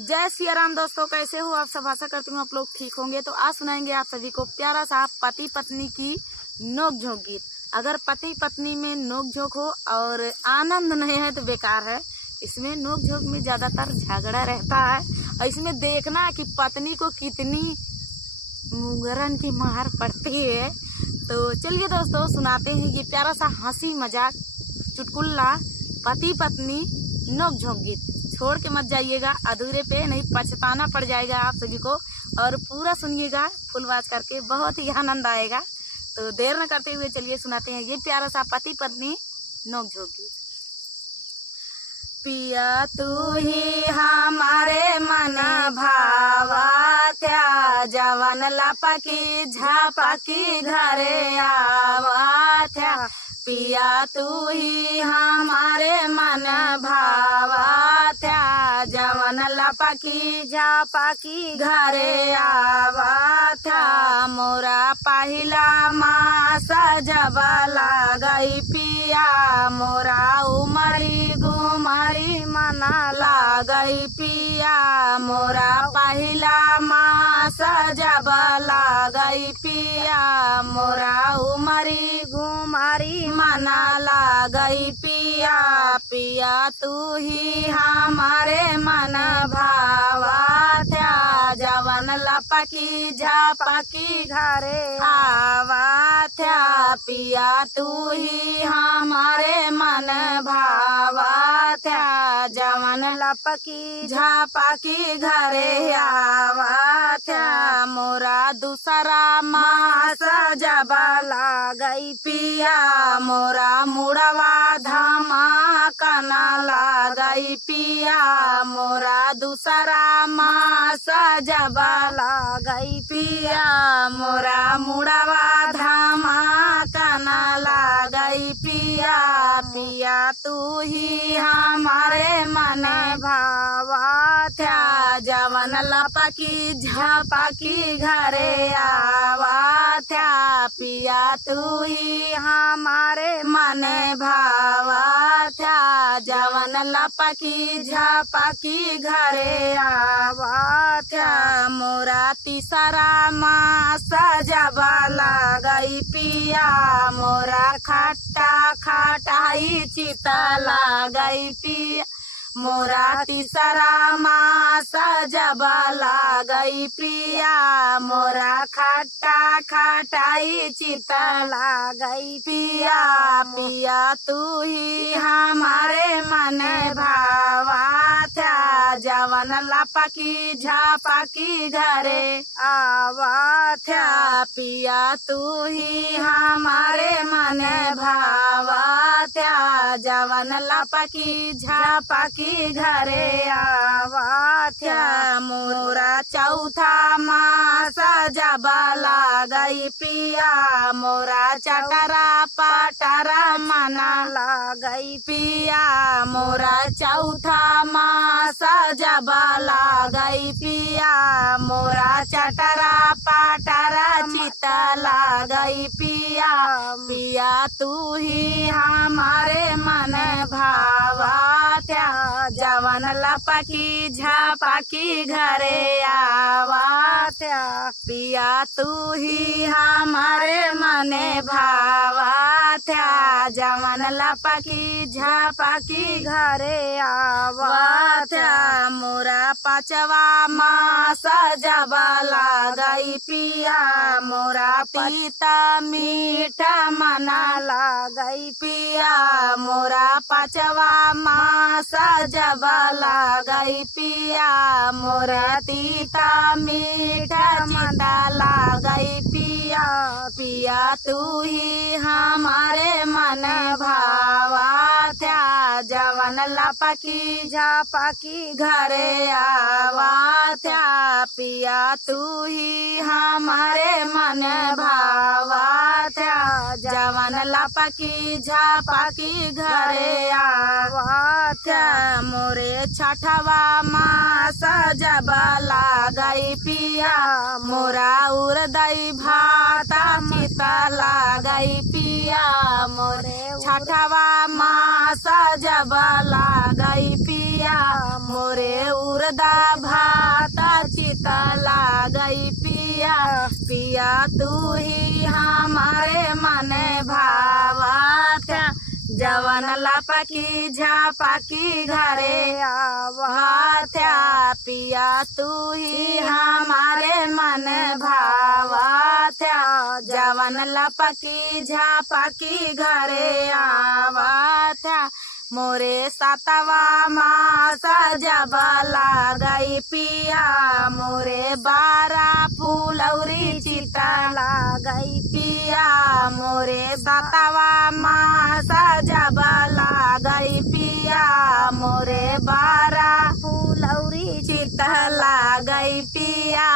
जय सिया राम दोस्तों, कैसे हो आप सब। आशा करती हूँ आप लोग ठीक होंगे। तो आज सुनाएंगे आप सभी को प्यारा सा पति पत्नी की नोक झोंक गीत। अगर पति पत्नी में नोक झोंक हो और आनंद नहीं है तो बेकार है। इसमें नोक झोंक में ज्यादातर झगड़ा रहता है और इसमें देखना कि पत्नी को कितनी मुंगरन की मार पड़ती है। तो चलिए दोस्तों सुनाते हैं ये प्यारा सा हंसी मजाक चुटकुल्ला पति पत्नी नोक झोंक गीत। छोड़ के मत जाइएगा अधूरे पे, नहीं पछताना पड़ जाएगा आप सभी को। और पूरा सुनिएगा फुल आवाज करके, बहुत ही आनंद आएगा। तो देर न करते हुए चलिए सुनाते हैं ये प्यारा सा पति पत्नी नोक झोंक गीत। पिया तू ही हमारे मन भावा जवन लपकी झापकी घरे आवा थ्या। पिया तू ही हमारे मन भावा थ्या जवन लपकी झापकी घरे आवा थ्या। मोरा पहिला मास जब लागई पिया मोरा उमरी गुमरी मना लागई पिया। मोरा पहिला मास जब लागई पिया मोरा उमरी गुमरी मना लागई पिया। पिया तू ही हमारे मन भावा थ्या जवन लपकी झापकी घरे आवा थ्या। पिया तू ही हमारे मन भावा थ्या जवन लपकी झापकी घरे आवा थ्या। मोरा दूसरा मास जब लागई पिया मोरा मुड़वा धमाकना लागई पिया। मोरा दूसरा मास जब लागई पिया मोरा मुड़वा धमाकना लागई पिया। पिया तू ही हमारे मन भावा थ्या जवन लपकी झापकी घरे आवा थ्या। पिया तू ही हमारे मन भावा थ्या जवन लपकी झापकी घरे आवा थ्या। मोरा तीसरा मास जब लागई पिया मोरा खट्टा खटाई चिता लागई पिया। मोरा तीसरा मास जब लागई पिया मोरा खट्टा खटाई चिता लागई पिया। पिया तू ही हमारे मन भावा थ्या जवन लपकी झापकी घरे आवा थ्या। पिया तू ही हमारे मन भावा थ्या जवन लपकी झापकी घरे आवा थ्या। मोरा चौथा मास जब लागई पिया मोरा चटरा पटरा मना लागई पिया। मोरा चौथा मास जब लागई पिया मोरा चटरा पटरा चिता लागई पिया। पिया तू ही हमारे मन भावा थ्या जवन लपकी झापकी घरे आवा थ्या। पिया तू ही हमारे मने भावा थ्या जवन लपकी झापकी घरे आवा थ्या। मोरा पांचवा मास जब लागई पिया मोरा पीता मीठा मना लागई पिया। मोरा पांचवा मास जब लागई पिया मोरा तीता मीठा चिता लागई पिया। पिया तू ही हमारे मन भावा थ्या जवन लपकी झापकी घरे आवा थ्या। पिया तू ही हमारे मन भावा थ्या जवन लपकी झापकी घरे आवा थ्या। मोरे छठवा मास जब लागई पिया मोरा उड़दई भाता चिता लागई पिया। मोरे छठवा मास जब लागई पिया मोरे उर्दा भात चित लागई पिया पिया तू ही हमारे मन भावत जवन लपकी झापकी घरे आवत पिया तू ही हमारे मन भावत जवन लपकी झापकी घरे आवत मोरे सातवा मास जब लागई पिया मोरे 12 फूलौरी चिता लागई पिया मोरे सातवा मास जब लागई पिया मोरे 12 फूलौरी चिता लागई पिया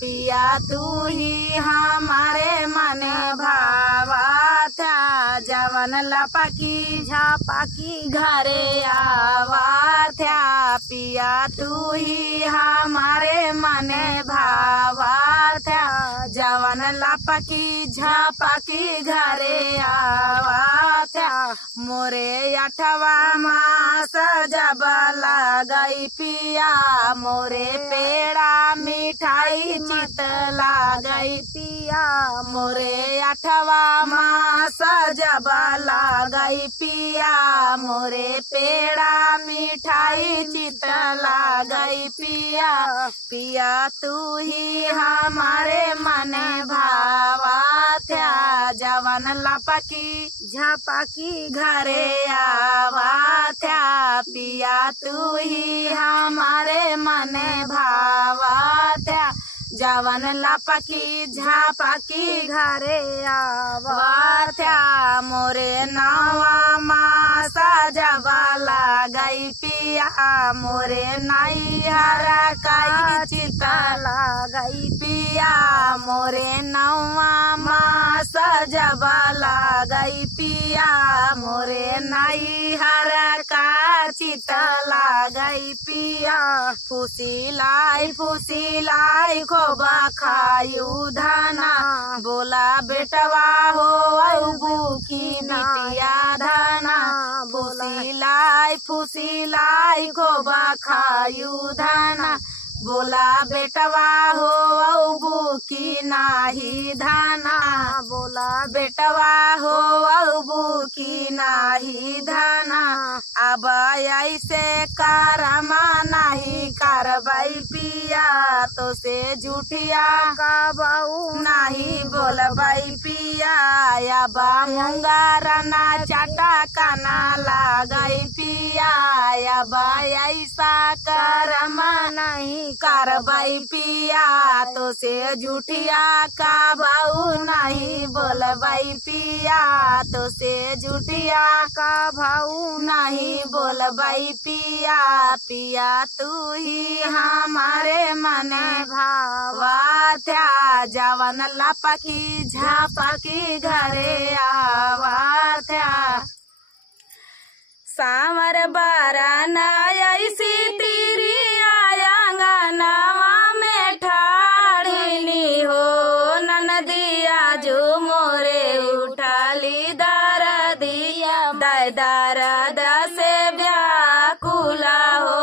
पिया तू ही हमारे मन भावत जवन लपकी झापकी घरे आवत पिया तू ही हमारे मन भावत जवन लपकी झापकी घरे आवत मोरे 8वां मास जब लागई पिया मोरे पेड़ा मिठाई चित लागई पिया मोरे 8वां मास जब लागई पिया मोरे पेड़ा मिठाई चित लागई पिया पिया तू ही हमारे मन भावत जवन लपकी झापकी घरे आवत पिया तू ही हमारे मन भावत जवन लपकी झापकी घरे आवत मोरे 9वां मास जब लागई पिया मोरे नैहर कई चित लागई पिया मोरे 9वां मास जब लागई पिया मोरे नैहर का चित लागई पिया फुसिलाई खोबा खायू धना बोला बेटवा हो बुकी बिटिया धना फुसिलाई खोबा खायू धना बोला बेटवा हो बुकी नाही धाना बोला बेटवा हो बुकी नाही धाना अब ऐसे कारमा नहीं करबई पिया तो से झूठिया का बहू नहीं बोलबई पिया अब मुंगारना चाटा काना लागई पिया अब ऐसा कारमा नहीं करबई पिया तो से झूठिया का बहू नहीं बोलबई पिया तो से झूठिया का भाऊ नहीं बोलबई पिया पिया तू ही हमारे मन भावत जवन लपकी झापकी घरे आवत सांवर बाराना ऐसी तेरी आयांगनवा में ठाड़नी हो ननदिया जो मोरे उठाली दारा दिया दर्द से व्याकुला हो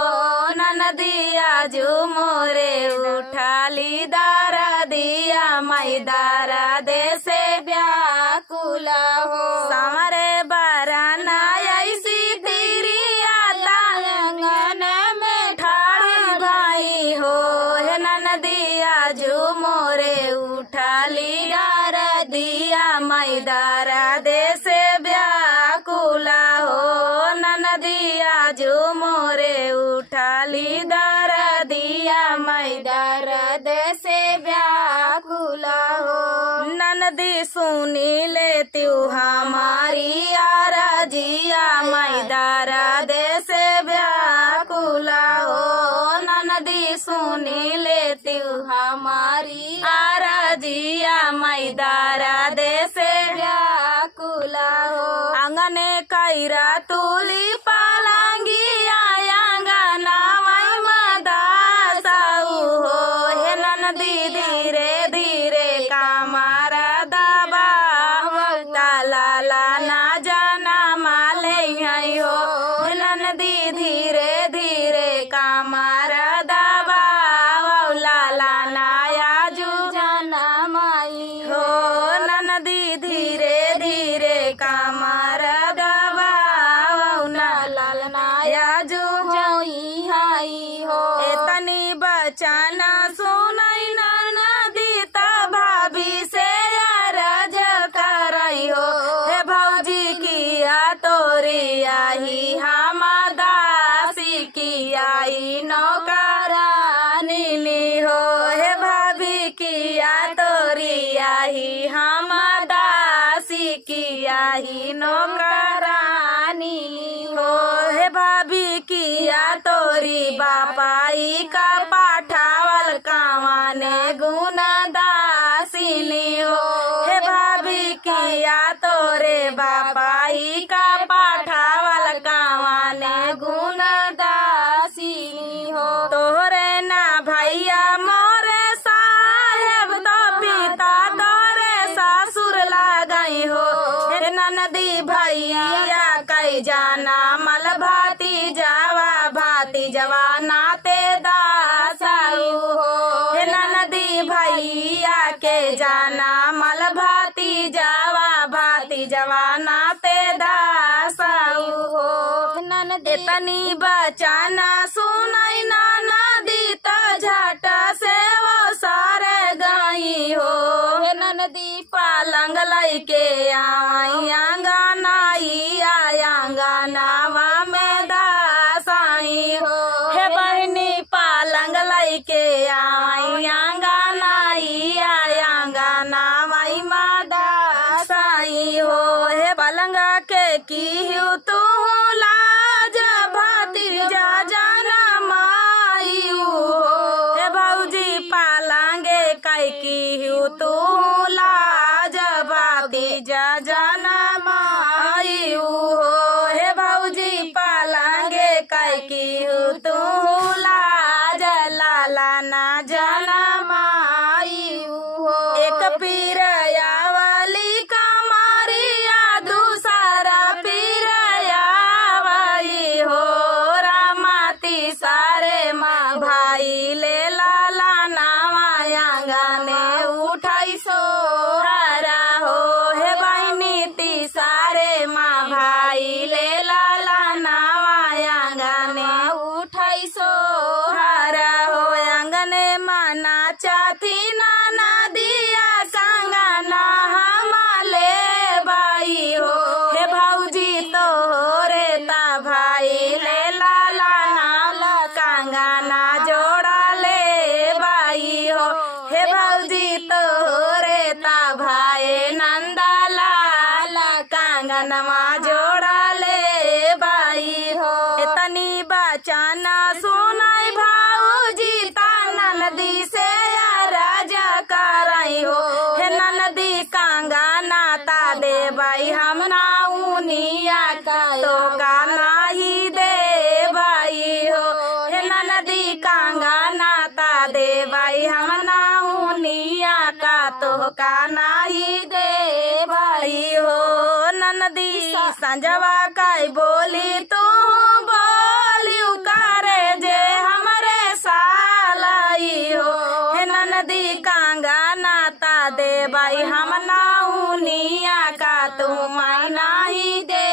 ननदिया जो मोरे उठाली दारा दिया मई दारा दे से व्याकुला हो सांवरे बाराना ऐसी तेरी आंगन में ठाड़ी भाई हो है ननदिया जो मोरे उठाली दारा दिया मई दारा दे से व्याकुला हो ननदिया जो मोरे उठाली दारा दिया मई दारा दे से व्याकुला हो ननदी सुनी लेती हमारी आरजिया मई दारा दे से व्याकुला हो ननदी सुनी लेती हमारी आरजिया मई दारा दे से व्याकुला हो अंगने कैरा तुली पालांगी आयांगना मई मदासाऊ हो हे ननदी धीरे धीरे कामारा दबा ताला ना जाना माले हो ननदी धीरे धीरे काम बचाना सुनाई नदी त भाभी से अरज करई हो। हे भौजी किया तोरी आई हम दासी की आई नौकरानी ली हो। हे भाभी किया तोरी आई हम दासी की आई नौकरानी हो। हे भाभी किया तोरी बापाई का पाठावल कावाने गुना दासिनी हो। हे भाभी किया तोरे बापाई का पाठावल कावाने गुना दासिनी हो। तोरे ना भैया मोरे साहेब तो पिता तोरे ससुर लागई हो। हे ननदी भैया कई जाना मल भाती जवा नाते दासाऊ हो। हे ननदी भैया के जाना मल भाती जवा नाते दासाऊ हो। इतनी बचाना सुनाई नदी तो झट से वो सारे गई हो। हे ननदी पालंग लई के आई आंगनावा में दासाई हो। हे बहनी पालंग लई के आई आंगनावा में दासाई हो। हे पलंगा के की तू लाज भतीजा जाना माई हो। हे भौजी पालंगे कई की तू लाज भतीजा जाना माई हो। हे भौजी पालंगे कई की तू लाज लाला ना जाना माई हो। एक पीरया वाली कमारिया दूसरा पीरया वाली हो। रामाती सारे माँ भाई ले लाला नामायांगने उठाई सो हरा हो। हे बहनी ती सारे माँ भाई ले लाला नामायांगने उठाई सो हरा हो। अंगने माना चाथी नाना दिया संगना हमाले बाई हो। हे भौजी तो रे ता भाई ले लाला नाला कंगना जोड़ा ले बाई हो। हे भौजी तो रे ता भाई नंदा लाला कंगनवा जोड़ा ले बाई हो। इतनी बचाना सुनाई भाऊजी ता ननदी से राजा करई हो। हे ननदी कंगना ता दे भाई हम नाउनिया का तो का नाही दे भाई हो। हे ननदी कंगना ता दे भाई हम नाउनिया का तो का नाही दे भाई हो। ननदी संजवा कई बोली तू बोली करे जे हमरे सालाई हो। हे ननदी कंगना ता दे भाई हम नाउनिया का तू मैं नाही दे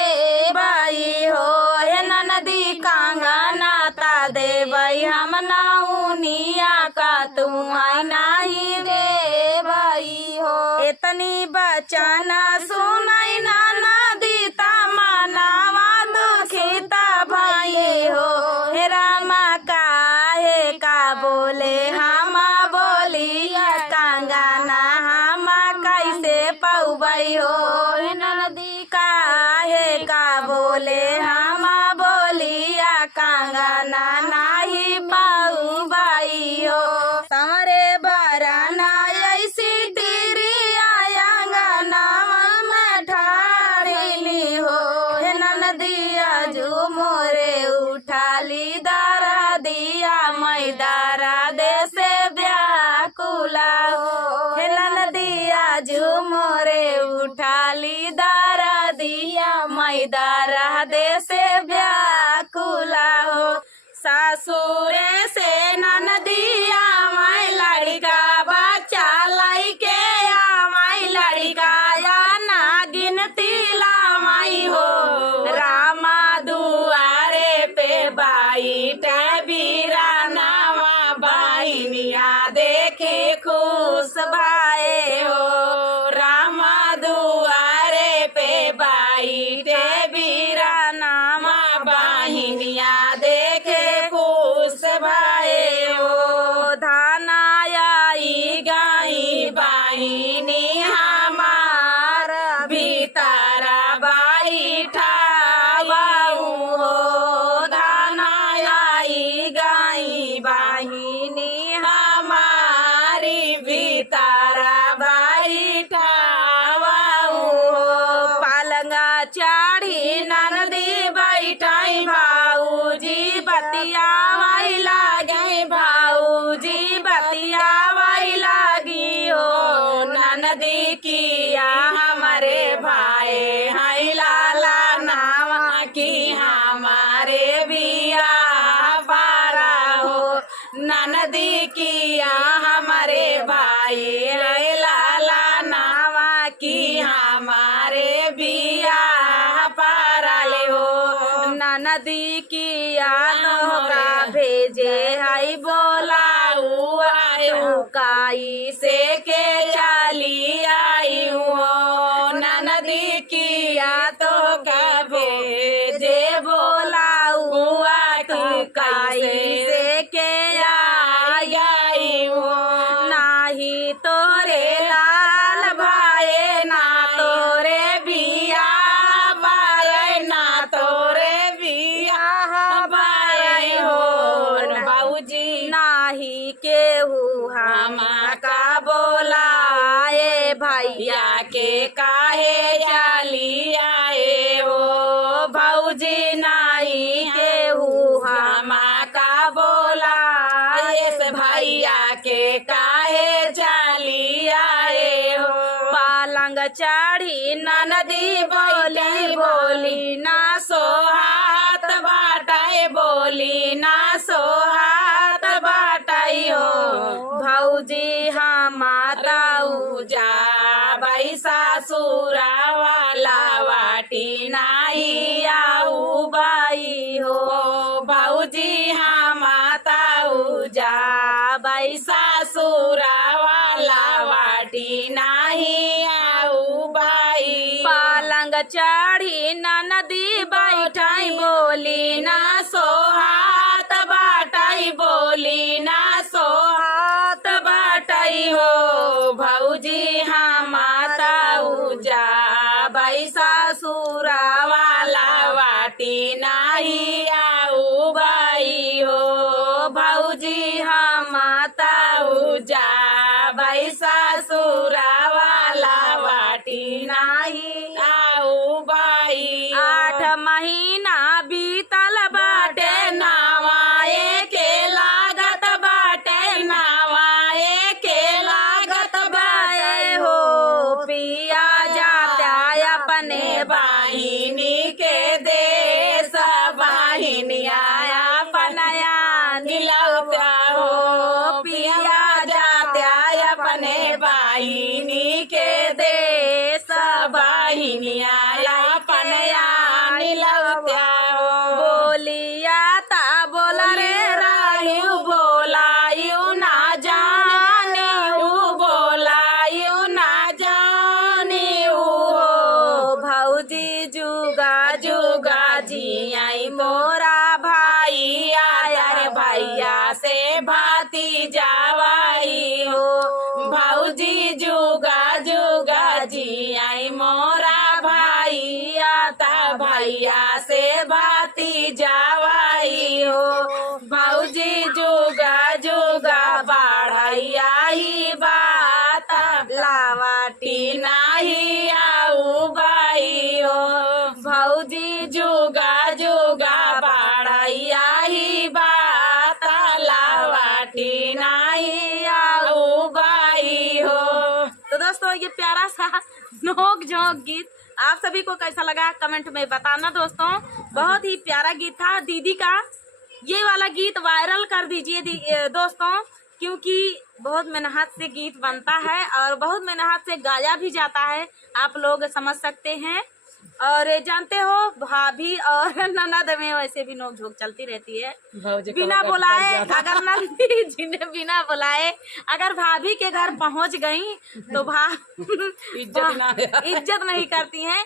भाई हो। हे ननदी कंगना ता दे भाई हम नाउनिया का तू मैं नाही दे भाई हो। इतनी बचाना सुनाई नदी ता मानावा दुखिता भाई हो। हे रामा काहे का बोले हम बोलिया कंगना हम कैसे पौबई हो। हे नदी काहे का बोले हम बोलिया कंगना नाही पौबई हो। सारे बराना ऐसी तेरी आयांगना में ठाड़नी हो। हे नदिया जो मोरे उठाली दारा दिया मैं दारा दे नदी किया हमारे भाई हाय लाला नावा की हमारे बिया पारा हो नदी किया हमारे भाई हाय लाला नावा की हमारे बिया पारा ले हो नदी किया का भेजे हाय बोलाऊ आयु काई से के चली आई हो नदी किया तो का भेजे बोलाऊ आयु काई से के आई हो नाही तोरे लाल भाई ना तोरे बिया बाय ना तोरे बिया बाय हो बाबूजी नाही केहू हम का बोलाए भैया के काहे चली आए हो भौजी नाही केहू हम का बोलाए से भैया के काहे चली आए हो पालंग चढ़ी नदी बोली बोली ना सोहात बाटाए बोली ना सोहात बाटाई हो भौजी हम ताऊ जा भाई सासुरा वाला वाटी नाही आऊ बाई हो भौजी हम ताऊ जा भाई सासुरा वाला वाटी नाही आऊ बाई पालंग चढ़ी नदी बैठाई बोली ना सोहात बाटाई बोली ना सोहात बाटाई हो भौजी हम ताऊ जा भाई सासुरा वाला वाटी नाही आऊ बाई हो भौजी हम ताऊ जा भाई सासुरा वाला वाटी नाही आऊ बाई 8 महीना बीतल बाटे नावाए के लागत बाटे नावाए के लागत बाए हो पिया जाता अपने बाहिनी के देश बाहिनिया अपनया नीलौता हो पिया जाता अपने बाहिनी के देश बाहिनिया अपनया नीलौता हो बोलिया ता बोला रे रायु बोलायु ना जानियु बोलायु ना जानियु हो भौजी जुगा जुगा जी आई मोरा भाई आया रे भैया से भाती जावाई हो भौजी जुगा जुगा जी आई मोरा भाई आता भैया से भाती जावाई हो भौजी जुगा जुगा बढ़ैया ही बात लावाटी नाही आऊ बाई हो भौजी जुगा जुगा बढ़ैया ही बात लावाटी नाही आऊ बाई हो। तो दोस्तों ये प्यारा सा नोक झोंक गीत आप सभी को कैसा लगा कमेंट में बताना दोस्तों। बहुत ही प्यारा गीत था दीदी का। ये वाला गीत वायरल कर दीजिए दोस्तों, क्योंकि बहुत मेहनत से गीत बनता है और बहुत मेहनत से गाया भी जाता है, आप लोग समझ सकते हैं। और जानते हो भाभी और ननद में वैसे भी नोक झोंक चलती रहती है बिना बुलाए। अगर नंदी जी ने बिना बुलाए अगर भाभी के घर पहुंच गई तो इज्जत नहीं करती हैं।